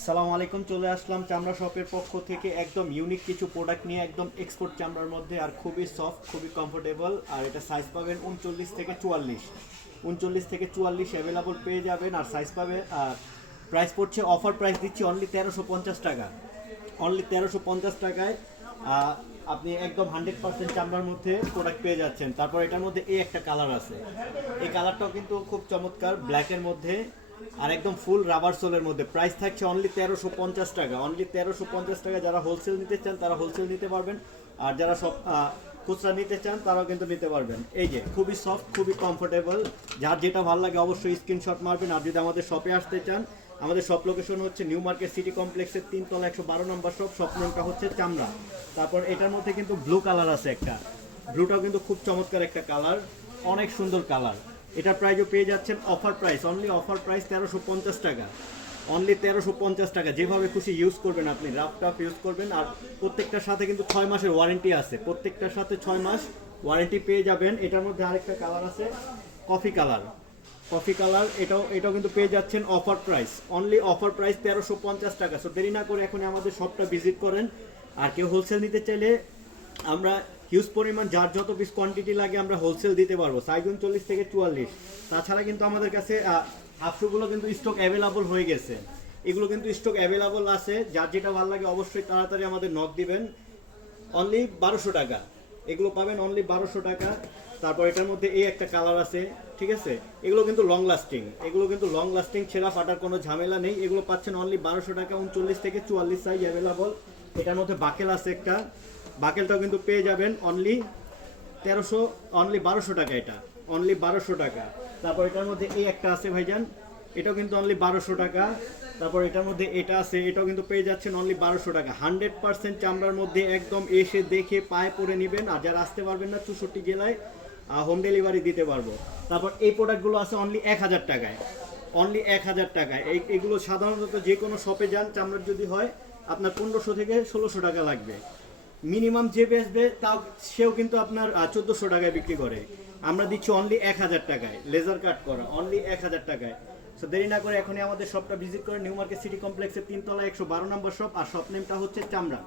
আসসালামু আলাইকুম, চলে আসলাম চামড়া শপের পক্ষ থেকে একদম ইউনিক কিছু প্রোডাক্ট নিয়ে। একদম এক্সপোর্ট চামড়ার মধ্যে, আর খুবই সফট, খুবই কমফোর্টেবল। আর এটা সাইজ পাবেন 39 থেকে 44 অ্যাভেলেবল পেয়ে যাবেন। আর সাইজ পাবে, আর প্রাইস পড়ছে, অফার প্রাইস দিচ্ছি অনলি 1350 টাকা। অনলি 1350 টাকায় আপনি একদম 100% চামড়ার মধ্যে প্রোডাক্ট পেয়ে যাচ্ছেন। তারপর এটার মধ্যে এই একটা কালার আছে, এই কালারটাও কিন্তু খুব চমৎকার, ব্ল্যাকের মধ্যে আর একদম ফুল রাবার সোলের মধ্যে। প্রাইস থাকছে অনলি 1350 টাকা। অনলি 1350 টাকা। যারা হোলসেল নিতে চান তারা হোলসেল নিতে পারবেন, আর যারা সব খুচরা নিতে চান তারাও কিন্তু নিতে পারবেন। এই যে খুবই সফট, খুবই কমফোর্টেবল। যার যেটা ভালো লাগে অবশ্যই স্ক্রিনশট মারবেন। আর যদি আমাদের শপে আসতে চান, আমাদের শপ লোকেশন হচ্ছে নিউ মার্কেট সিটি কমপ্লেক্সের 3 তলা 112 নম্বর শপ। শপ নেমটা হচ্ছে চামড়া। তারপর এটার মধ্যে কিন্তু ব্লু কালার আছে একটা, ব্লুটাও কিন্তু খুব চমৎকার একটা কালার, অনেক সুন্দর কালার। এটার প্রাইসও পেয়ে যাচ্ছেন offer price, only offer price 1350 টাকা। অনলি 1350 টাকা। যেভাবে খুশি ইউজ করবেন, আপনি রাফ টাফ ইউজ করবেন। আর প্রত্যেকটার সাথে কিন্তু 6 মাসের ওয়ারেন্টি আছে, প্রত্যেকটার সাথে 6 মাস ওয়ারেন্টি পেয়ে যাবেন। এটার মধ্যে আরেকটা কালার আছে, কফি কালার। কফি কালার, এটাও কিন্তু পেয়ে যাচ্ছেন offer price, only offer price 1350 টাকা। সো দেরি না করে এখন আমাদের শপটা ভিজিট করেন। আর কেউ হোলসেল নিতে চাইলে আমরা হিউজ পরিমাণ, যার যত পিস কোয়ান্টিটি লাগে আমরা হোলসেল দিতে পারবো, সাইজ 39 থেকে 44। তাছাড়া কিন্তু আমাদের কাছে হাফশুগুলো কিন্তু স্টক অ্যাভেলেবল হয়ে গেছে, এগুলো কিন্তু স্টক অ্যাভেলেবল আছে। যার যেটা ভালো লাগে অবশ্যই তাড়াতাড়ি আমাদের নক দিবেন। অনলি 1200 টাকা, এগুলো পাবেন অনলি 1200 টাকা। তারপর এটার মধ্যে এই একটা কালার আছে, ঠিক আছে। এগুলো কিন্তু লং লাস্টিং, এগুলো কিন্তু লং লাস্টিং, ছেঁড়া ফাটার কোনো ঝামেলা নেই। এগুলো পাচ্ছেন অনলি 1200 টাকা। 39 থেকে 44 সাইজ অ্যাভেলেবল। এটার মধ্যে বাকেল আছে একটা, বাকেলটাও কিন্তু পেয়ে যাবেন অনলি 1200 টাকা। এটা অনলি 1200 টাকা। তারপর এটার মধ্যে এই একটা আছে ভাইজান, এটাও কিন্তু অনলি 1200 টাকা। তারপর এটার মধ্যে এটা আছে, এটাও কিন্তু পেয়ে যাচ্ছেন অনলি 1200 টাকা। 100% চামড়ার মধ্যে, একদম এসে দেখে পায়ে পরে নেবেন। আর যারা আসতে পারবেন না 64 জেলায় হোম ডেলিভারি দিতে পারবো। তারপর এই প্রোডাক্টগুলো আছে অনলি 1000 টাকায়, অনলি 1000 টাকায়। এগুলো সাধারণত যে কোনো শপে যান চামড়ার যদি হয় আপনার 1500 থেকে 1600 টাকা লাগবে মিনিমাম। যে বেচবে তাও সেও কিন্তু আপনার 1400 টাকায় বিক্রি করে। আমরা দিচ্ছি অনলি 1000 টাকায়, লেজার কাট করা, অনলি 1000 টাকায়। সো দেরি না করে এখনই আমাদের শপটা ভিজিট করে নিউ মার্কেট সিটি কমপ্লেক্সের 3 তলা 112 নম্বর শপ। আর শপ নেমটা হচ্ছে চামড়া।